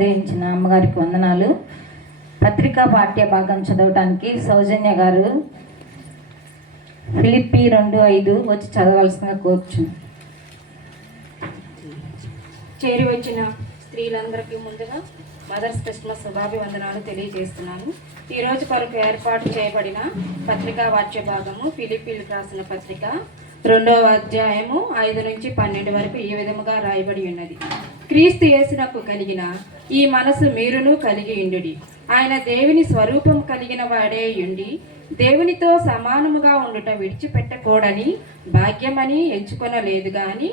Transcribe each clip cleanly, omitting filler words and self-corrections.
నిర్వహించిన అమ్మగారికి వందనాలు. పత్రికా పాఠ్య భాగం చదవడానికి సౌజన్య గారు ఫిలిప్పీ 2:5 వచ్చి చదవలసిందిగా కోరుచున్నాను. చేరి వచ్చిన స్త్రీలందరికీ ముందుగా మదర్స్ క్రిస్మస్ శుభాభివందనాలు తెలియజేస్తున్నాను. ఈరోజు కొరకు ఏర్పాటు చేయబడిన పత్రికా వాక్య భాగము ఫిలిప్పీలకు రాసిన పత్రిక 2వ అధ్యాయము 5 నుంచి 12 వరకు ఈ విధముగా రాయబడి ఉన్నది. క్రీస్తు యేసునకు కలిగిన ఈ మనసు మీరును కలిగి ఉండుడి. ఆయన దేవుని స్వరూపం కలిగిన వాడే ఉండి దేవునితో సమానముగా ఉండుట విడిచిపెట్టకూడని భాగ్యమని ఎంచుకొనలేదు గాని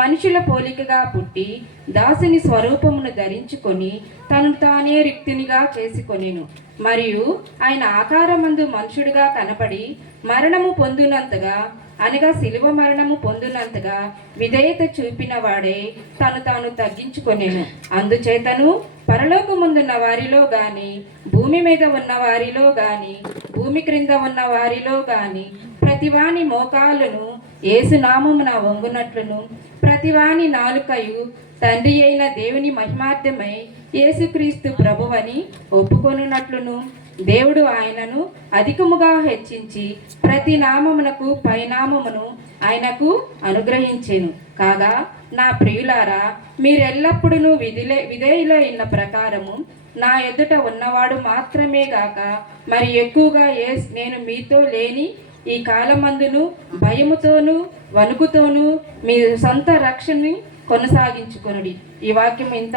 మనుషుల పోలికగా పుట్టి దాసుని స్వరూపమును ధరించుకొని తను తానే రిక్తునిగా చేసుకొనెను. మరియు ఆయన ఆకారమందు మనుషుడిగా కనపడి మరణము పొందినంతగా అనగా శిలువ మరణము పొందినంతగా విధేయత చూపిన వాడే తను తాను తగ్గించుకొనెను. అందుచేతను పరలోకముందున్న వారిలో గాని భూమి మీద ఉన్న వారిలో గాని భూమి క్రింద ఉన్న వారిలో గాని ప్రతివాని మోకాలును యేసునామమున వంగునట్లును ప్రతివాని నాలుకయు తండ్రి అయిన దేవుని మహిమార్థమై యేసుక్రీస్తు ప్రభువని ఒప్పుకొనున్నట్లును దేవుడు ఆయనను అధికముగా హెచ్చించి ప్రతి నామమునకు పైనామమును ఆయనకు అనుగ్రహించెను. కాగా నా ప్రియులారా, మీరెల్లప్పుడూ విధేయులైన ప్రకారము నా ఎదుట ఉన్నవాడు మాత్రమే గాక మరి ఎక్కువగా నేను మీతో లేని ఈ కాలమందును భయముతోనూ వణుకుతోనూ మీ సొంత రక్షణని కొనసాగించుకొనుడి. ఈ వాక్యం ఇంత